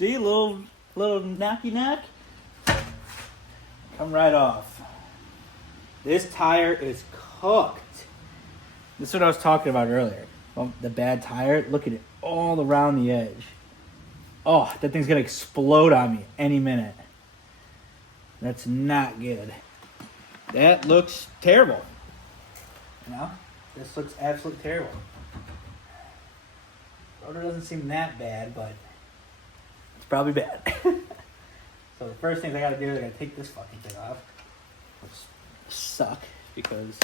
See, little knocky knock. Come right off. This tire is cooked. This is what I was talking about earlier. Well, the bad tire. Look at it all around the edge. Oh, that thing's gonna explode on me any minute. That's not good. That looks terrible. You know, this looks absolutely terrible. Rotor doesn't seem that bad, but it's probably bad. So the first thing I gotta do is I gotta take this fucking thing off, which suck because,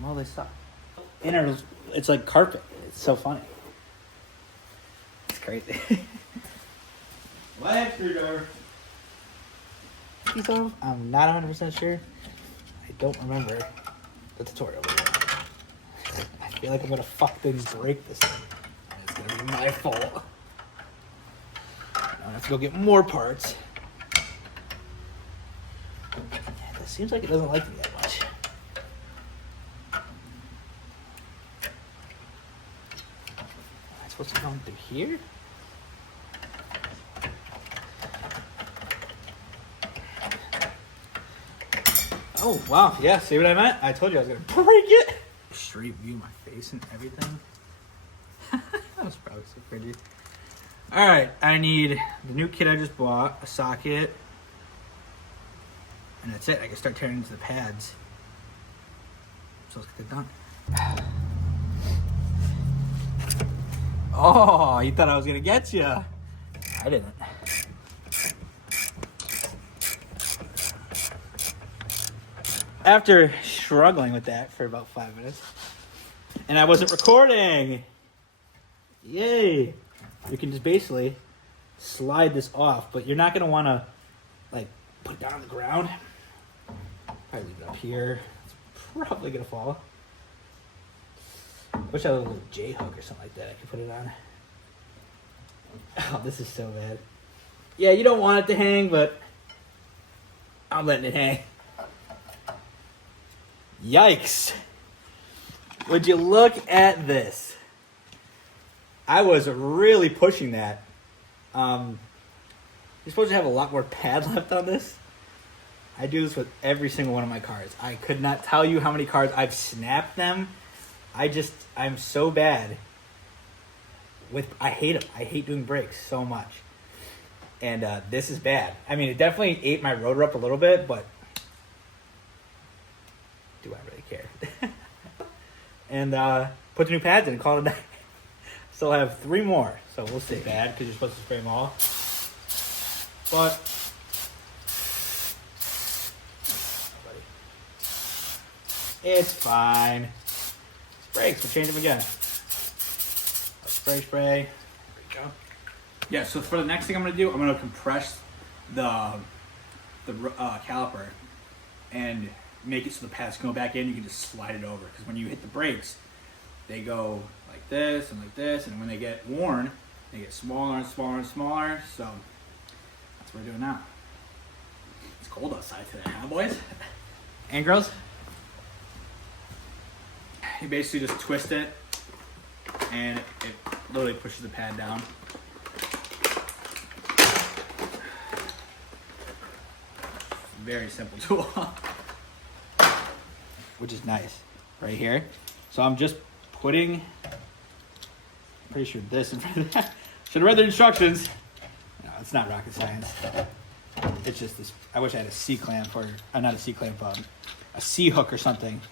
well, they suck. Inner, it's like carpet. It's so funny. It's crazy. Last screwdriver. I'm not 100% sure. I don't remember the tutorial. I feel like I'm gonna fucking break this thing. It's gonna be my fault. I have to go get more parts. It seems like it doesn't like me that much. Am I supposed to come through here? Oh, wow. Yeah, see what I meant? I told you I was going to break it. Straight view of my face and everything. That was probably so cringy. All right, I need the new kit I just bought, a socket, and that's it. I can start tearing into the pads. So let's get it done. Oh, you thought I was going to get you. I didn't. After struggling with that for about 5 minutes, and I wasn't recording. Yay. You can just basically slide this off, but you're not going to want to like put it down on the ground. Probably leave it up here. It's probably going to fall. Wish I had a little J hook or something like that I could put it on. Oh, this is so bad. Yeah, you don't want it to hang, but I'm letting it hang. Yikes. Would you look at this? I was really pushing that. You're supposed to have a lot more pad left on this. I do this with every single one of my cars. I could not tell you how many cars I've snapped them. I'm so bad I hate them. I hate doing brakes so much. And this is bad. I mean, it definitely ate my rotor up a little bit, but do I really care? And put the new pads in and call it a night. Still have 3 more, so we'll see. Bad because you're supposed to spray them all. But it's fine. Brakes, we'll change them again. Spray. There we go. Yeah, so for the next thing I'm going to do, I'm going to compress the caliper and make it so the pads can go back in. You can just slide it over because when you hit the brakes, they go like this, and when they get worn, they get smaller and smaller and smaller. So that's what we're doing now. It's cold outside today, huh, boys and girls? You basically just twist it, and it literally pushes the pad down. Very simple tool. Which is nice, right here. So I'm just putting, pretty sure this in front of that. Should have read the instructions. No, it's not rocket science. It's just this. I wish I had a C-clamp or not a C-clamp, a C-hook or something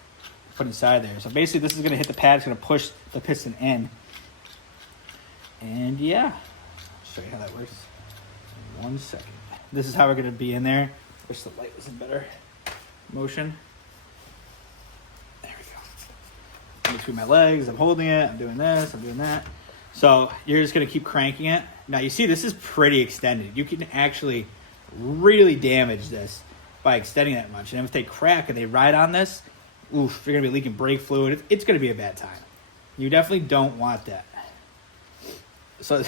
put inside there. So basically this is going to hit the pad. It's going to push the piston in. And yeah, I'll show you how that works in 1 second. This is how we're going to be in there. Wish the light was in better motion. There we go. In between my legs, I'm holding it, I'm doing this, I'm doing that. So you're just going to keep cranking it. Now you see this is pretty extended. You can actually really damage this by extending that much. And if they crack and they ride on this, oof, you're going to be leaking brake fluid. It's going to be a bad time. You definitely don't want that. So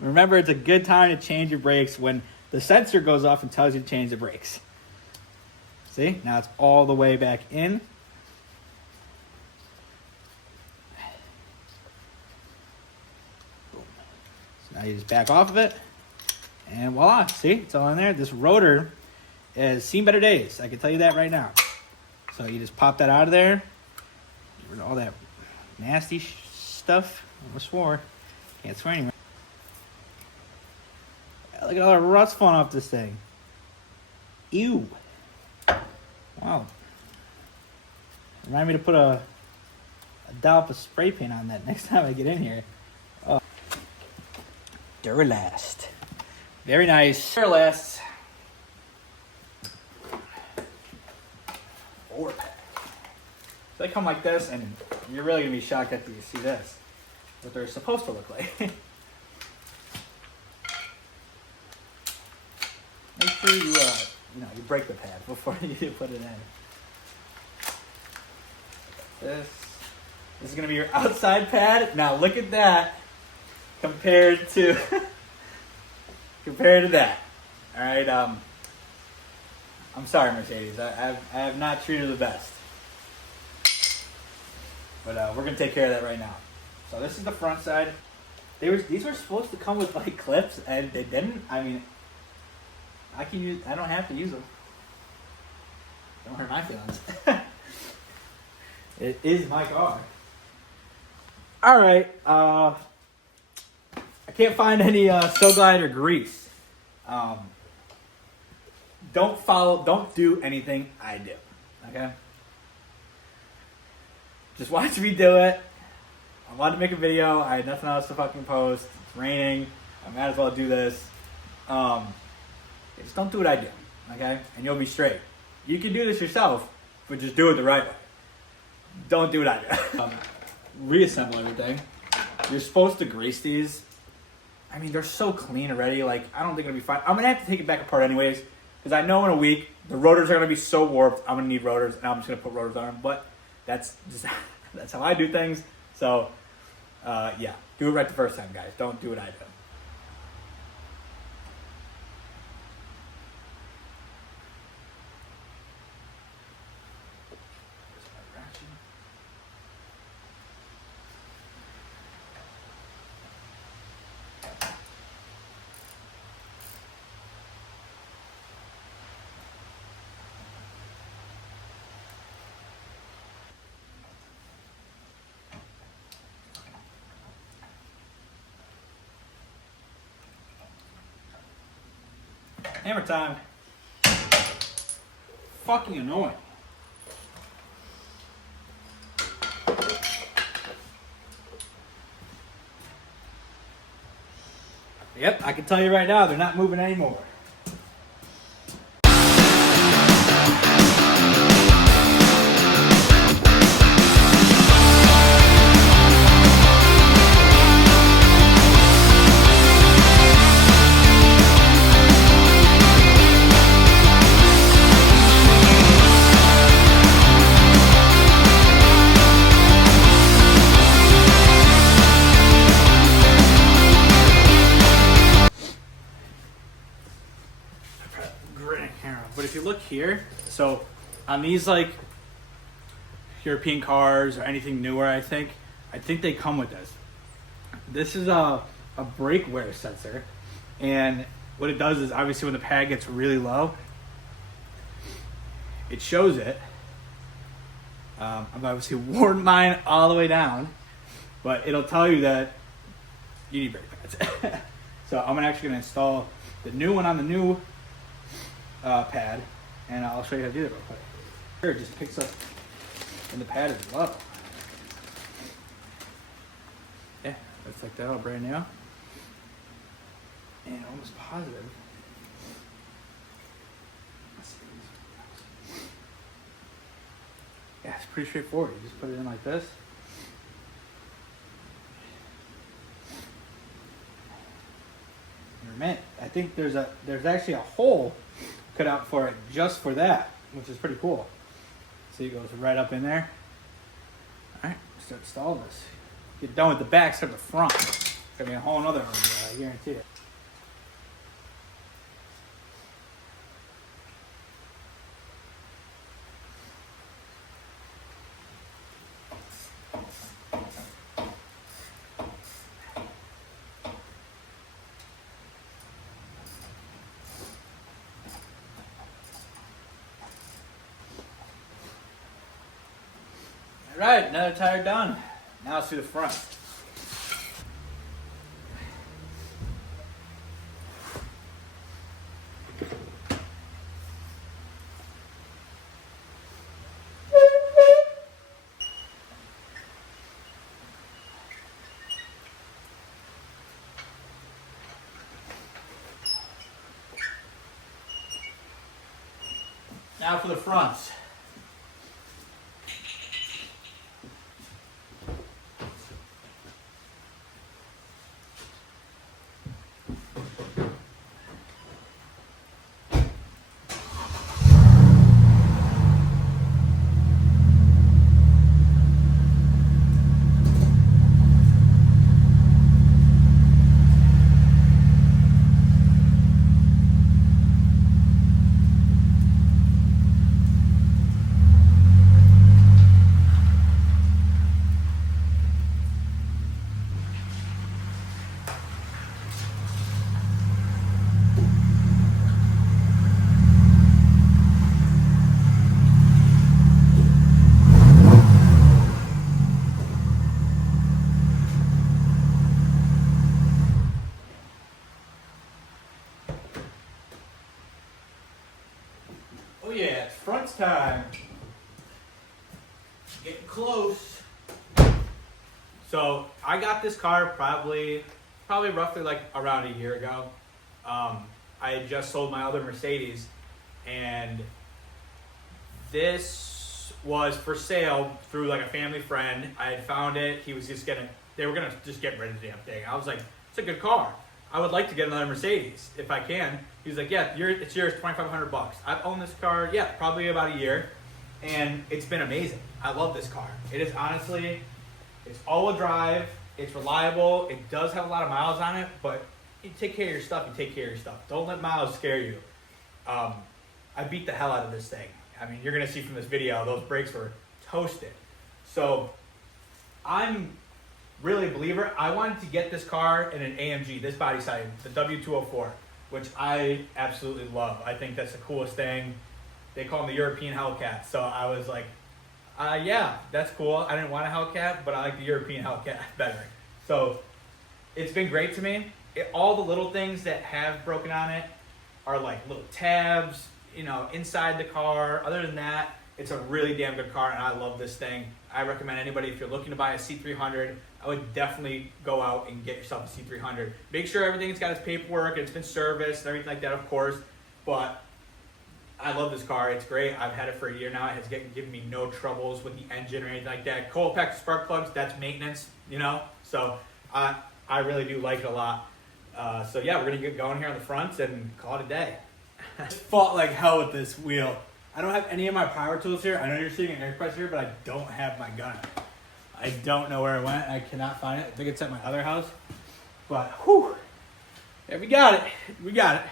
remember, it's a good time to change your brakes when the sensor goes off and tells you to change the brakes. See? Now it's all the way back in. Boom. So now you just back off of it. And voila, see, it's all in there. This rotor has seen better days. I can tell you that right now. So you just pop that out of there. Get rid of all that nasty stuff. I almost swore. Can't swear anymore. Look at all the rust falling off this thing. Ew. Wow. Remind me to put a dollop of spray paint on that next time I get in here. Oh. Duralast. Very nice. Duralast. 4-pack. So they come like this, and you're really going to be shocked after you see this. What they're supposed to look like. Make sure you you break the pad before you put it in. This is going to be your outside pad. Now look at that compared to that. All right. I'm sorry, Mercedes. I have not treated you the best. But we're going to take care of that right now. So this is the front side. These were supposed to come with like clips, and they didn't. I mean, I don't have to use them. Don't hurt my feelings. It is my car. All right. I can't find any Steel Glide or grease. Don't do anything I do. Okay? Just watch me do it. I wanted to make a video. I had nothing else to fucking post. It's raining. I might as well do this. Just don't do what I do. Okay? And you'll be straight. You can do this yourself, but just do it the right way. Don't do what I do. Reassemble everything. You're supposed to grease these. I mean, they're so clean already. Like, I don't think it'll be fine. I'm going to have to take it back apart anyways, because I know in a week, the rotors are going to be so warped, I'm going to need rotors, and I'm just going to put rotors on them. But that's how I do things. So, yeah. Do it right the first time, guys. Don't do what I do. Hammer time. Fucking annoying. Yep, I can tell you right now, they're not moving anymore. But if you look here, so on these like European cars or anything newer, I think they come with this. This is a brake wear sensor, and what it does is obviously when the pad gets really low, it shows it. I've obviously worn mine all the way down, but it'll tell you that you need brake pads. So I'm actually gonna install the new one on the new pad, and I'll show you how to do it real quick. Here, it just picks up in the pad as well. Yeah, that's like that, all brand new. And almost positive. Yeah, it's pretty straightforward. You just put it in like this. I think there's actually a hole cut out for it just for that, which is pretty cool. See, it goes right up in there. All right, start install this. Get done with the back, start the front. It's gonna be a whole nother one, I guarantee it. Right, another tire done. Now let's do the front. Now for the fronts. Oh yeah, it's fronts time. Getting close. So I got this car probably roughly like around a year ago. I had just sold my other Mercedes, and this was for sale through like a family friend. I had found it. They were gonna just get rid of the damn thing. I was like, it's a good car. I would like to get another Mercedes if I can. He was like, yeah, it's yours, $2,500. I've owned this car, yeah, probably about a year, and it's been amazing. I love this car. It is honestly, it's all-wheel drive, it's reliable, it does have a lot of miles on it, but you take care of your stuff, you take care of your stuff. Don't let miles scare you. I beat the hell out of this thing. I mean, you're gonna see from this video, those brakes were toasted. So I'm really a believer. I wanted to get this car in an AMG, this body style, the W204, which I absolutely love. I think that's the coolest thing. They call them the European Hellcat. So I was like, yeah, that's cool. I didn't want a Hellcat, but I like the European Hellcat better. So it's been great to me. All the little things that have broken on it are like little tabs, you know, inside the car. Other than that, it's a really damn good car, and I love this thing. I recommend anybody, if you're looking to buy a C300, I would definitely go out and get yourself a C300. Make sure everything's got its paperwork, it's been serviced, and everything like that, of course. But I love this car. It's great. I've had it for a year now. It has given me no troubles with the engine or anything like that. Cold pack spark plugs, that's maintenance, you know? So I really do like it a lot. So yeah, we're gonna get going here on the front and call it a day. I fought like hell with this wheel. I don't have any of my power tools here. I know you're seeing an air compressor here, but I don't have my gun. I don't know where it went. I cannot find it. I think it's at my other house. But whew, yeah, we got it. We got it.